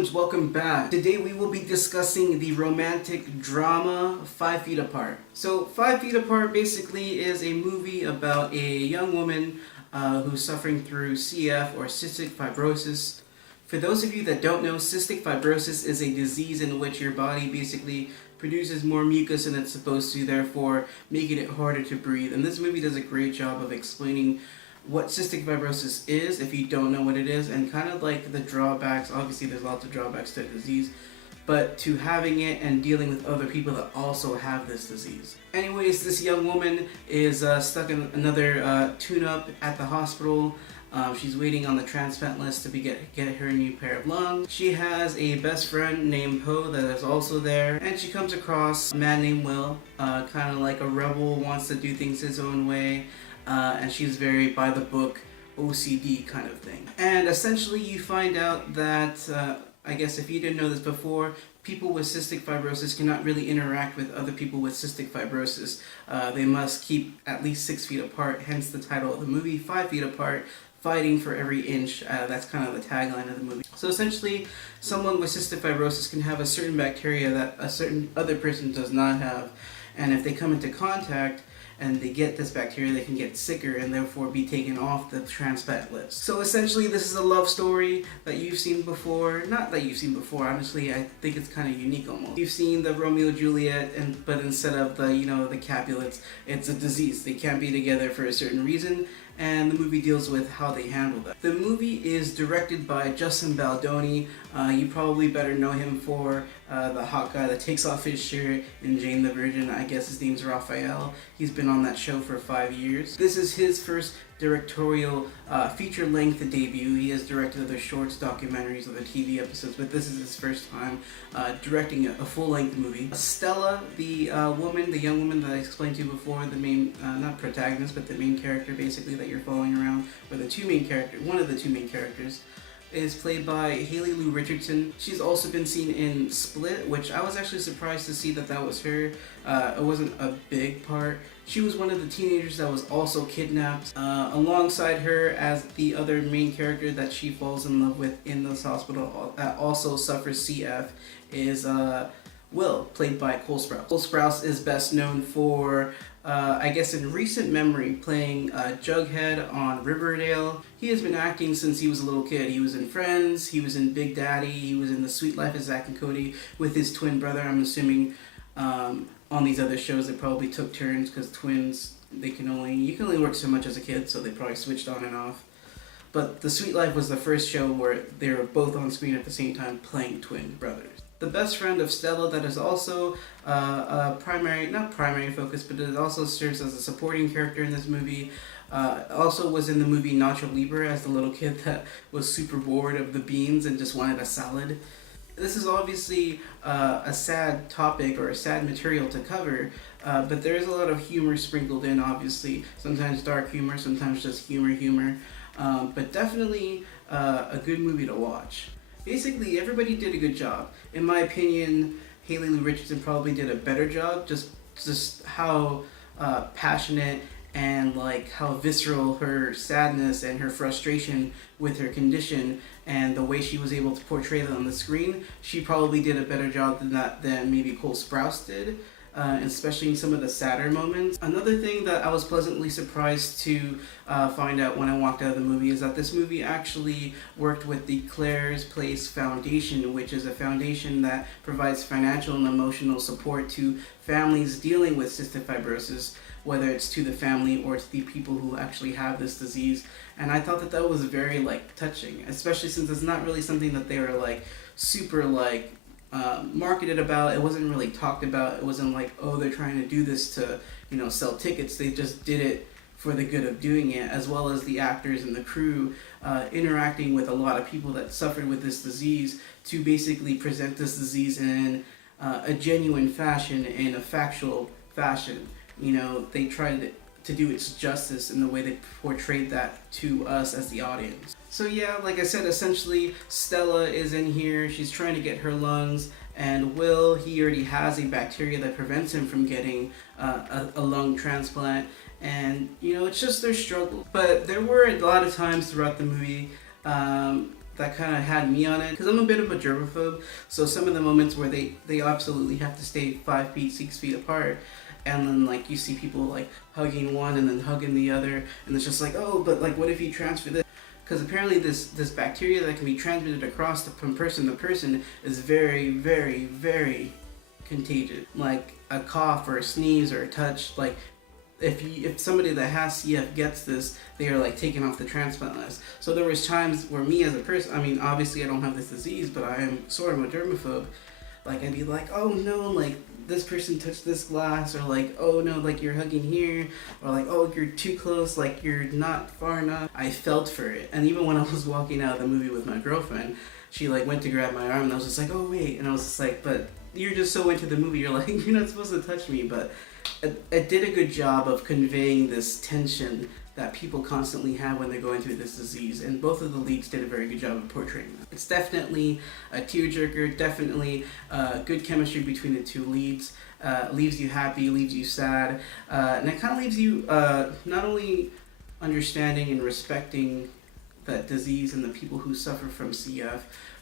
FellowPhantoms, welcome back. Today we will be discussing the romantic drama 5 Feet Apart. So 5 Feet Apart basically is a movie about a young woman who's suffering through CF or cystic fibrosis. For those of you that don't know, cystic fibrosis is a disease in which your body basically produces more mucus than it's supposed to, therefore making it harder to breathe. And this movie does a great job of explaining what cystic fibrosis is if you don't know what it is, and kind of like the drawbacks. Obviously there's lots of drawbacks to the disease, but to having it and dealing with other people that also have this disease. Anyways, this young woman is stuck in another tune-up at the hospital. She's waiting on the transplant list to get her a new pair of lungs. She has a best friend named Poe that is also there, and she comes across a man named Will, kind of like a rebel, wants to do things his own way. And she's very by the book, OCD kind of thing. And essentially you find out that, I guess if you didn't know this before, people with cystic fibrosis cannot really interact with other people with cystic fibrosis. They must keep at least 6 feet apart, hence the title of the movie, 5 feet apart, fighting for every inch. That's kind of the tagline of the movie. So essentially, someone with cystic fibrosis can have a certain bacteria that a certain other person does not have. And if they come into contact, and they get this bacteria, they can get sicker and therefore be taken off the transplant list. So essentially this is a love story that you've seen before. Not that you've seen before, honestly, I think it's kind of unique almost. You've seen the Romeo Juliet, but instead of the, the Capulets, it's a disease. They can't be together for a certain reason, and the movie deals with how they handle that. The movie is directed by Justin Baldoni. You probably better know him for the hot guy that takes off his shirt in Jane the Virgin. I guess his name's Raphael. He's been on that show for 5 years. This is his first directorial feature-length debut. He has directed other shorts, documentaries, other TV episodes, but this is his first time directing a full-length movie. Stella, the young woman that I explained to you before, the main, not protagonist, but the main character basically that you're following around, or one of the two main characters, is played by Haley Lou Richardson. She's also been seen in Split, which I was actually surprised to see that was her. It wasn't a big part. She was one of the teenagers that was also kidnapped. Alongside her as the other main character that she falls in love with in this hospital that also suffers CF is Will, played by Cole Sprouse. Cole Sprouse is best known for, I guess in recent memory, playing Jughead on Riverdale. He has been acting since he was a little kid. He was in Friends, he was in Big Daddy, he was in The Sweet Life of Zack and Cody with his twin brother. I'm assuming on these other shows they probably took turns, because twins, you can only work so much as a kid, so they probably switched on and off. But The Sweet Life was the first show where they were both on screen at the same time playing twin brothers. The best friend of Stella that is also not primary focus, but it also serves as a supporting character in this movie. Also was in the movie Nacho Libre as the little kid that was super bored of the beans and just wanted a salad. This is obviously a sad topic or a sad material to cover, but there is a lot of humor sprinkled in, obviously. Sometimes dark humor, sometimes just humor. But definitely a good movie to watch. Basically, everybody did a good job. In my opinion, Haley Lou Richardson probably did a better job, just how passionate and like how visceral her sadness and her frustration with her condition and the way she was able to portray that on the screen. She probably did a better job than maybe Cole Sprouse did. Especially in some of the sadder moments. Another thing that I was pleasantly surprised to find out when I walked out of the movie is that this movie actually worked with the Claire's Place Foundation, which is a foundation that provides financial and emotional support to families dealing with cystic fibrosis, whether it's to the family or to the people who actually have this disease. And I thought that was very touching, especially since it's not really something that they were super marketed about. It wasn't really talked about. It wasn't they're trying to do this to sell tickets. They just did it for the good of doing it, as well as the actors and the crew interacting with a lot of people that suffered with this disease to basically present this disease in a genuine fashion, in a factual fashion. They tried to do its justice in the way they portrayed that to us as the audience. So yeah, like I said, essentially Stella is in here. She's trying to get her lungs, and Will, he already has a bacteria that prevents him from getting a lung transplant, and it's just their struggle. But there were a lot of times throughout the movie that kind of had me on it, because I'm a bit of a germaphobe. So some of the moments where they absolutely have to stay 5 feet, 6 feet apart, and then like you see people like hugging one and then hugging the other, and it's just like, oh, but like what if you transfer this? Because apparently this bacteria that can be transmitted across from person to person is very, very, very contagious. Like a cough or a sneeze or a touch, like if somebody that has CF gets this, they are like taken off the transplant list. So there was times where me as a person, I mean obviously I don't have this disease, but I am sort of a germaphobe. Like I'd be like, oh no, like this person touched this glass, or like, oh no, like you're hugging here, or like, oh, you're too close, like you're not far enough. I felt for it. And even when I was walking out of the movie with my girlfriend, she like went to grab my arm and I was just like, oh wait, and I was just like, but you're just so into the movie, you're like, you're not supposed to touch me. But it did a good job of conveying this tension that people constantly have when they're going through this disease, and both of the leads did a very good job of portraying that. It's definitely a tearjerker, definitely good chemistry between the two leads. Leaves you happy, leaves you sad, and it kind of leaves you not only understanding and respecting that disease and the people who suffer from CF,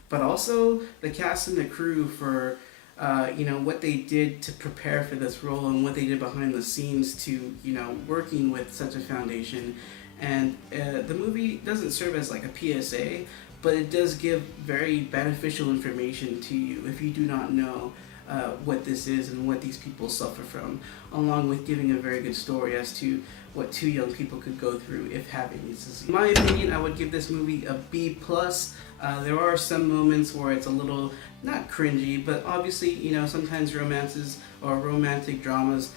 but also the cast and the crew for what they did to prepare for this role and what they did behind the scenes to, working with such a foundation. And the movie doesn't serve as like a PSA, but it does give very beneficial information to you if you do not know what this is and what these people suffer from, along with giving a very good story as to what two young people could go through if having this disease. In my opinion, I would give this movie a B+. There are some moments where it's a little, not cringy, but obviously, sometimes romances or romantic dramas,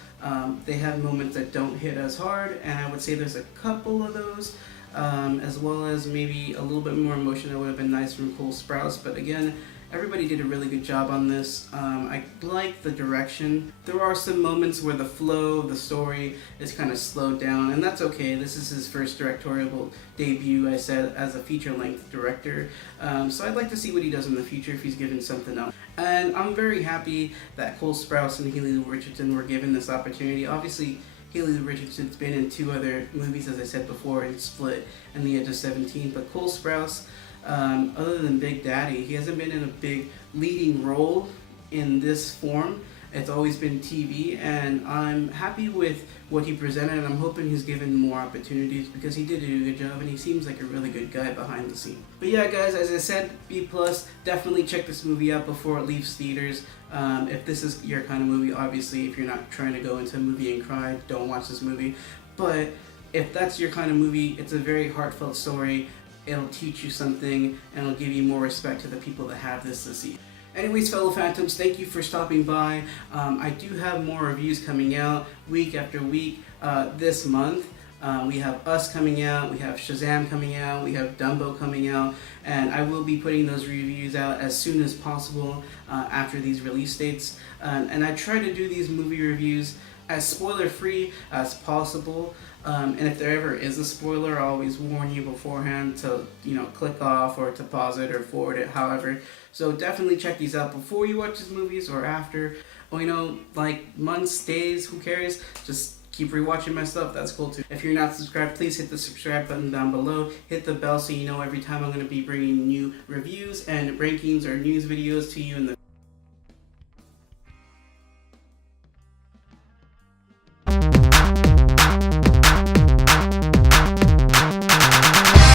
they have moments that don't hit as hard, and I would say there's a couple of those, as well as maybe a little bit more emotion that would have been nice from Cole Sprouse. But again, everybody did a really good job on this. I like the direction. There are some moments where the flow of the story is kind of slowed down, and that's okay. This is his first directorial debut, I said, as a feature-length director. So I'd like to see what he does in the future if he's given something else. And I'm very happy that Cole Sprouse and Haley Richardson were given this opportunity. Obviously, Haley Richardson's been in 2 other movies, as I said before, in Split and The Edge of 17, but Cole Sprouse, other than Big Daddy, he hasn't been in a big leading role in this form. It's always been TV, and I'm happy with what he presented, and I'm hoping he's given more opportunities because he did do a good job, and he seems like a really good guy behind the scenes. But yeah, guys, as I said, B+, definitely check this movie out before it leaves theaters. If this is your kind of movie, obviously, if you're not trying to go into a movie and cry, don't watch this movie. But if that's your kind of movie, it's a very heartfelt story. It'll teach you something, and it'll give you more respect to the people that have this disease. Anyways, fellow Phantoms, thank you for stopping by. I do have more reviews coming out week after week this month. We have Us coming out, we have Shazam coming out, we have Dumbo coming out, and I will be putting those reviews out as soon as possible after these release dates. And I try to do these movie reviews as spoiler-free as possible. And if there ever is a spoiler, I always warn you beforehand to, click off or to pause it or forward it, however. So definitely check these out before you watch these movies or after. Or, like months, days, who cares? Just keep rewatching my stuff, that's cool too. If you're not subscribed, please hit the subscribe button down below. Hit the bell so you know every time I'm going to be bringing new reviews and rankings or news videos to you in the